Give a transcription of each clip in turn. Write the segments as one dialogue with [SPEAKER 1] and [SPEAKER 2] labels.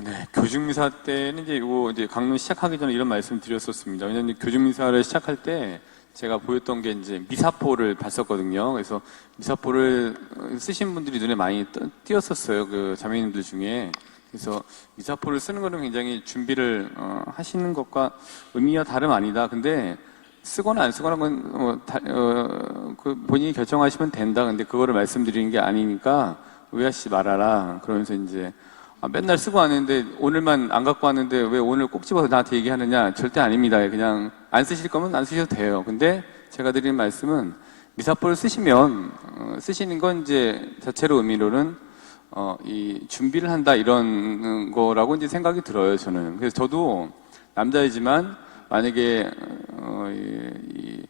[SPEAKER 1] 네, 교중미사 때는 이제 이거 이제 강론 시작하기 전에 이런 말씀 드렸었습니다. 왜냐면 이제 교중미사를 시작할 때 제가 보였던 게 이제 미사포를 봤었거든요. 그래서 미사포를 쓰신 분들이 눈에 많이 떠- 띄었었어요. 그 자매님들 중에. 그래서 미사포를 쓰는 거는 굉장히 준비를 어, 하시는 것과 의미와 다름 아니다. 근데 쓰거나 안 쓰거나 건 어, 다- 어, 그 본인이 결정하시면 된다. 근데 그거를 말씀드리는 게 아니니까 오해하시지 말아라. 그러면서 이제 아, 맨날 쓰고 왔는데 오늘만 안 갖고 왔는데 왜 오늘 꼭 집어서 나한테 얘기하느냐? 절대 아닙니다. 그냥 안 쓰실 거면 안 쓰셔도 돼요. 근데 제가 드리는 말씀은 미사포를 쓰시면 어, 쓰시는 건 이제 자체로 의미로는 어, 이 준비를 한다 이런 거라고 이제 생각이 들어요. 저는 그래서 저도 남자이지만 만약에 어, 이, 이,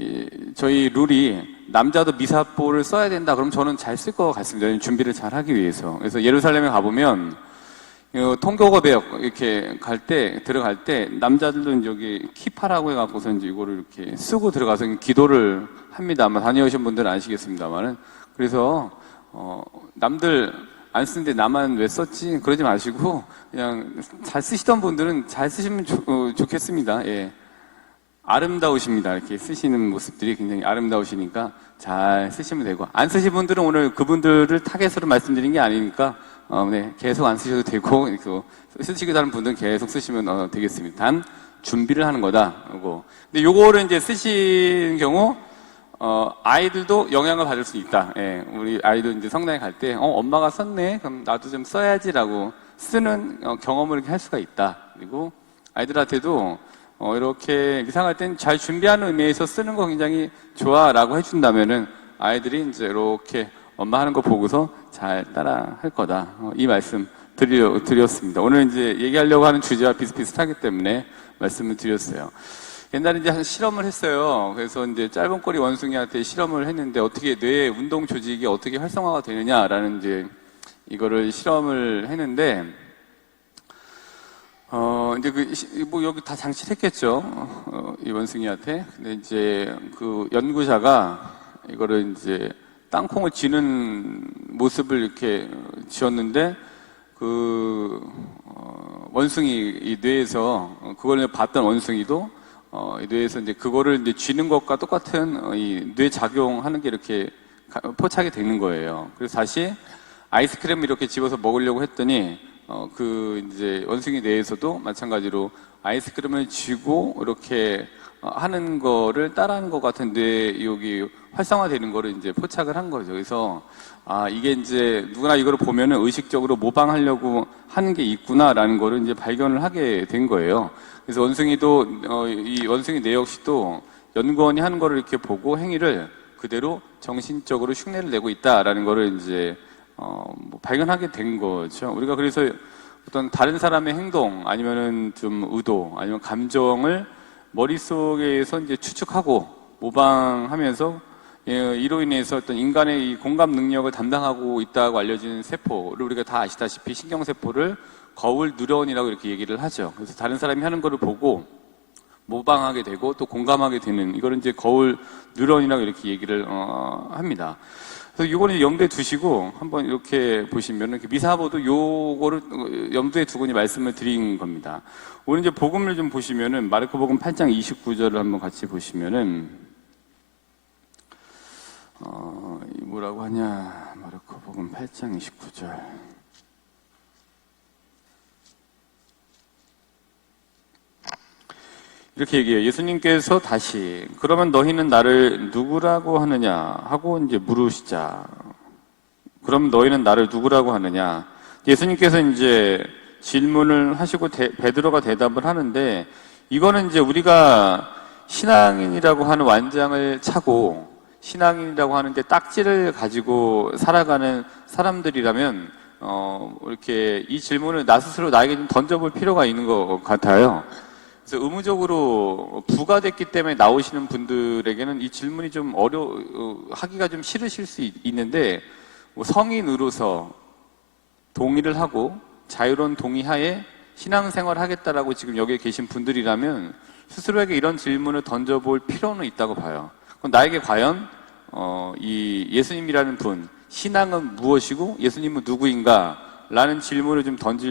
[SPEAKER 1] 이, 저희 룰이 남자도 미사포를 써야 된다. 그럼 저는 잘 쓸 것 같습니다. 준비를 잘 하기 위해서. 그래서 예루살렘에 가보면 어, 통교거배역 이렇게 갈 때 들어갈 때 남자들도 이제 여기 키파라고 해갖고서 이제 이거를 이렇게 쓰고 들어가서 기도를 합니다. 아마 다녀오신 분들은 아시겠습니다만은 그래서 어, 남들 안 쓰는데 나만 왜 썼지 그러지 마시고 그냥 잘 쓰시던 분들은 잘 쓰시면 좋, 어, 좋겠습니다. 예. 아름다우십니다. 이렇게 쓰시는 모습들이 굉장히 아름다우시니까 잘 쓰시면 되고 안 쓰신 분들은 오늘 그분들을 타겟으로 말씀드린 게 아니니까 어, 네, 계속 안 쓰셔도 되고 쓰시기도 하는 분들은 계속 쓰시면 어, 되겠습니다. 단 준비를 하는 거다. 고 근데 요거를 이제 쓰신 경우 어, 아이들도 영향을 받을 수 있다. 예, 우리 아이들 이제 성당에 갈 때, 어, 엄마가 썼네? 그럼 나도 좀 써야지라고 쓰는 어, 경험을 이렇게 할 수가 있다. 그리고 아이들한테도 어, 이렇게 이상할 땐 잘 준비하는 의미에서 쓰는 거 굉장히 좋아라고 해준다면은 아이들이 이제 이렇게 엄마 하는 거 보고서 잘 따라 할 거다. 어, 이 말씀 드려, 드렸습니다. 오늘 이제 얘기하려고 하는 주제와 비슷비슷하기 때문에 말씀을 드렸어요. 옛날에 이제 한 실험을 했어요. 그래서 이제 짧은 꼬리 원숭이한테 실험을 했는데 어떻게 뇌의 운동 조직이 어떻게 활성화가 되느냐라는 이제 이거를 실험을 했는데 어, 이제 그, 시- 뭐, 여기 다 장치를 했겠죠. 어, 이 원숭이한테. 근데 이제 그 연구자가 이거를 이제 땅콩을 쥐는 모습을 이렇게 지었는데 그, 어, 원숭이 이 뇌에서 어, 그걸 봤던 원숭이도 어, 이 뇌에서 이제 그거를 이제 쥐는 것과 똑같은 어, 이뇌 작용하는 게 이렇게 가- 포착이 되는 거예요. 그래서 다시 아이스크림을 이렇게 집어서 먹으려고 했더니 어, 그 이제 원숭이 내에서도 마찬가지로 아이스크림을 쥐고 이렇게 어, 하는 거를 따라하는 것 같은 뇌 여기 활성화되는 거를 이제 포착을 한 거죠. 그래서 아 이게 이제 누구나 이거를 보면은 의식적으로 모방하려고 하는 게 있구나라는 거를 이제 발견을 하게 된 거예요. 그래서 원숭이도 어, 이 원숭이 내 역시도 연구원이 하는 거를 이렇게 보고 행위를 그대로 정신적으로 흉내를 내고 있다라는 거를 이제 어, 뭐 발견하게 된 거죠. 우리가 그래서 어떤 다른 사람의 행동 아니면은 좀 의도 아니면 감정을 머릿속에서 이제 추측하고 모방하면서 예, 이로 인해서 어떤 인간의 이 공감 능력을 담당하고 있다고 알려진 세포를 우리가 다 아시다시피 신경세포를 거울 누런이라고 이렇게 얘기를 하죠. 그래서 다른 사람이 하는 거를 보고 모방하게 되고 또 공감하게 되는 이거를 이제 거울 뉴런이라고 이렇게 얘기를 어, 합니다. 그래서 이거는 염두에 두시고 한번 이렇게 보시면 이렇게 미사보도 요거를 어, 염두에 두고 말씀을 드린 겁니다. 오늘 이제 복음을 좀 보시면은 마르코 복음 8장 29절을 한번 같이 보시면은 어, 이 뭐라고 하냐 마르코 복음 8장 29절. 이렇게 얘기해요. 예수님께서 다시 그러면 너희는 나를 누구라고 하느냐 하고 이제 물으시자. 그럼 너희는 나를 누구라고 하느냐? 예수님께서 이제 질문을 하시고 대- 베드로가 대답을 하는데 이거는 이제 우리가 신앙인이라고 하는 완장을 차고 신앙인이라고 하는데 딱지를 가지고 살아가는 사람들이라면 어 이렇게 이 질문을 나 스스로 나에게 좀 던져볼 필요가 있는 것 같아요. 그래서 의무적으로 부과됐기 때문에 나오시는 분들에게는 이 질문이 좀 어려 어, 하기가 좀 싫으실 수 있- 있는데 뭐 성인으로서 동의를 하고 자유로운 동의하에 신앙생활을 하겠다라고 지금 여기에 계신 분들이라면 스스로에게 이런 질문을 던져볼 필요는 있다고 봐요. 그럼 나에게 과연 어, 이 예수님이라는 분 신앙은 무엇이고 예수님은 누구인가? 라는 질문을 좀 던질